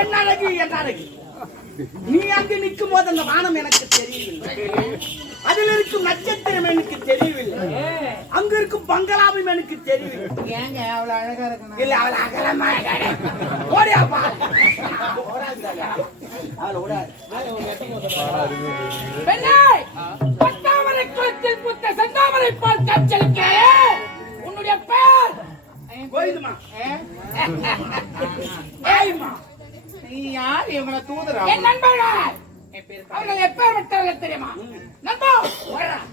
என்ன அழகு நீ அங்கு நிற்கும் போது அந்த வானம் எனக்கு தெரியவில்லை, அதில் இருக்கும் நட்சத்திரம் எனக்கு தெரியவில்லை, அங்க இருக்கும் பங்களாவும் எனக்கு தெரியவில்லை. ஏங்க அவ்வளவு அழகா இருக்கு? இல்ல அவள் அகலமா ஓடியாப்பா பத்தாமரை குளத்தில் புத்த செந்தாமரை பால் காய்ச்சலுக்கே உன்னுடைய பெயர் கோயிலுமா? நீ யார்? இவங்களை தூதுறா? என் நண்பர்கள். அவர்கள் எப்பேற்பட்டவர்கள் தெரியுமா? நண்பா,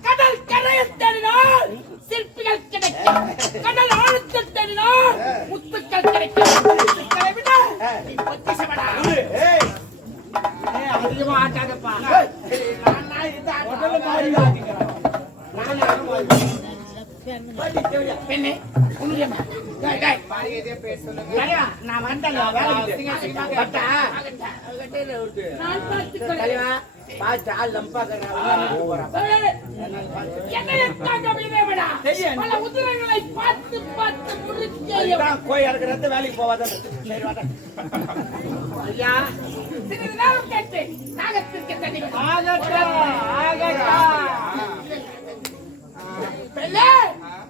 கடல் கரையில் தேடினால் சிற்பிகள் கிடைக்கும், கடல் ஆழத்தில் தேடினால் முத்துக்கள் கிடைக்கும். முத்துக்களை விட நீ பொக்கிஷமடா. அதிகமா ஆட்டாதப்பா. பெண்ணே, உன்னுடைய நான் வந்தேன். வேலைக்கு போவாத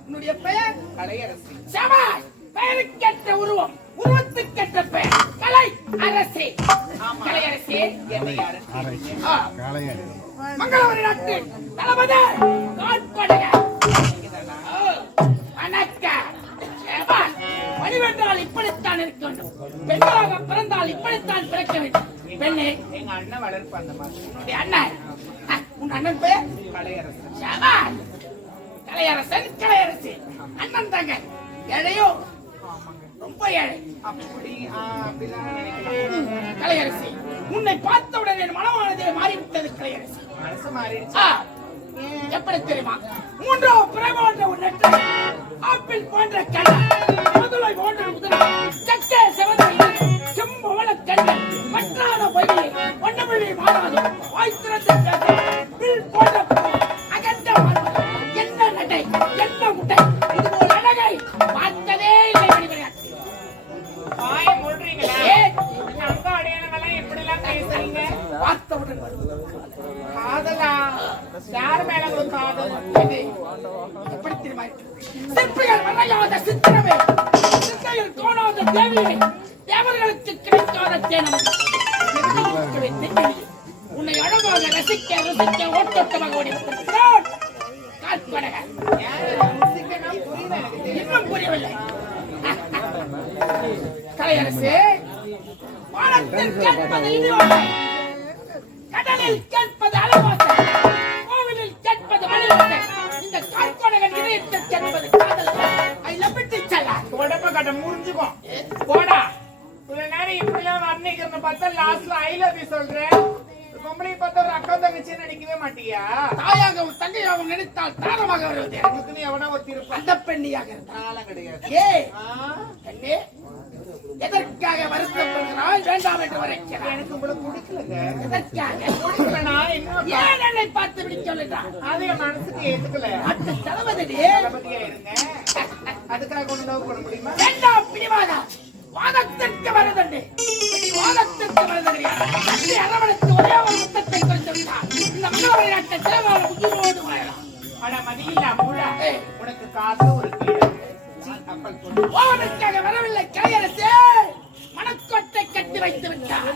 உன்னுடைய பெயர் கலையரசி. பெயருக்கேற்ற உருவம், உருவத்துக்கேற்ற பெயர் கலை அரசி. கலையரசி மங்களவரி நாட்டு தளபதி மணிவென்றால் இப்படித்தான் இருக்க வேண்டும், பெண்ணாக பிறந்தால் இப்படித்தான் பிறக்க வேண்டும். பெண்ணே, எங்க அண்ணன் வளர்ப்பு அந்த மாதிரி. உன்னுடைய அண்ணன், உன் அண்ணன் பெயர் கலையரசன். கலையரசன் கலையரசி அண்ணன் தாங்க. ஏழையோ? ரொம்ப ஏழை. அப்படி அப்படிதான் நினைக்கிறேன். கலையரசி, உன்னை பார்த்தவுடன் என் மனமானதே மாறிவிட்டது. கலையரசி மனசு மாறிடுச்சு. எப்படி தெரியுமா? மூன்றாவது பிரபோன்ற ஒரு நெற்று, ஆப்பிள் போன்ற கண்ணன், மதுளை போன்ற முதலை, சக்கே செவந்த செம்பவள கண்ணன், மற்றாத பொய்யை ஒன்னமிழி மாறாது வாய்த்திறந்து வில் போன்ற அகன்ற மாறுவது. என்ன நடை, என்ன முட்டை, இதுபோல் அழகை பார்த்ததே இல்லை. மணிமணியாட்சி வாய மூடுறீங்களா? அங்க அடையாளங்கள்லாம் எப்படி எல்லாம் பேசுறீங்க? பார்த்தவுடன் வருவது காதலா? யார் மேல ஒரு காதல்? எப்படி தெரியுமா? சிற்பிகள் வரையாத சித்திரமே, சிந்தையில் தோணாத தேவியை, தேவர்களுக்கு கிடைக்காத தேனமே, உன்னை அழகாக ரசிக்க ரசிக்க ஓட்டோட்டமாக ஓடி வந்திருக்கிறான் காற்படகன். இன்னும் புரியவில்லை. கலையரசு, வானத்தில் கேட்பது இடியோசை, கடலில் கேட்பது அலைவாசை, கோவிலில் கேட்பது மணியோசை, இந்த காற்படகன் இதயத்தில் கேட்பது காதல். ஐ லவ் இட் செல்ல. உடம்ப கட்ட முறிஞ்சுக்கும் போடா. இவ்வளவு நேரம் இப்படிலாம் வர்ணிக்கிறத பார்த்தா லாஸ்ட்ல ஐ லவ் யூ சொல்றேன். பொம்பளை பார்த்தா ஒரு அக்கா தங்கச்சி நினைக்கவே மாட்டியா? தாயாகவும் தங்கையாகவும் நினைத்தால் தாரமாக வருவது. நீ எவனா ஒரு திருப்ப அந்த பெண்ணியாக இருந்தாலும் கிடையாது. பெண்ணே, எதற்காக வருத்தப்படுகிறாய்? வேண்டாம் என்று வரைக்கிறாய். எனக்கு உங்களை பிடிக்கலங்க. எதற்காக பிடிக்கலனா? ஏன் என்னை பார்த்து விட சொல்லுகிறான்? அது என் மனசுக்கு ஏத்துக்கல. அந்த தளபதி தளபதியா இருங்க. அதுக்காக ஒண்ணு நோக்க பண்ண முடியுமா? வேண்டாம், பிடிவாதம். வாதத்திற்கு வருதண்டு, வாதத்திற்கு வருது. அரவணைத்து ஒரே ஒரு முத்தத்தை கொடுத்து விட்டார். இந்த மங்களவரி நாட்டை சிலவாக உயிரோடு வாழலாம். அட மதியில்லா மூடா, உனக்கு காசு ஒரு கீழே ஓவனுக்காக வரவில்லை. கலையரசு மனக்கோட்டை கட்டி வைத்து விட்டார்.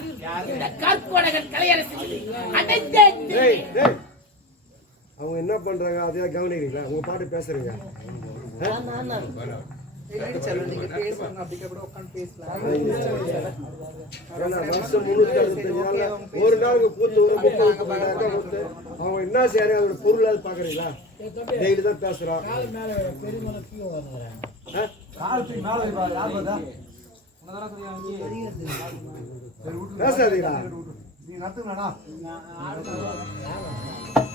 இந்த காற்போடகன் கலையரசு அடைந்தே. அவங்க என்ன பண்றாங்க அதையா கவனிக்கிறீங்களா? உங்க பாட்டு பேசுறீங்க. ஒரு நாளுக்கு கூத்து ஒரு கூத்து அவங்க என்ன செய்யறாங்க அதோட பொருளாவது பாக்குறீங்களா? டெய்லி தான் பேசுறான். பேசாதீங்களா?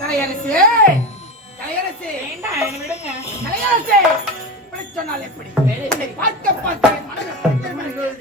கலையரசு, கலையரசு விடுங்க. கலையரசு இப்படி சொன்னால் எப்படி? பார்க்க பார்க்க மனதில்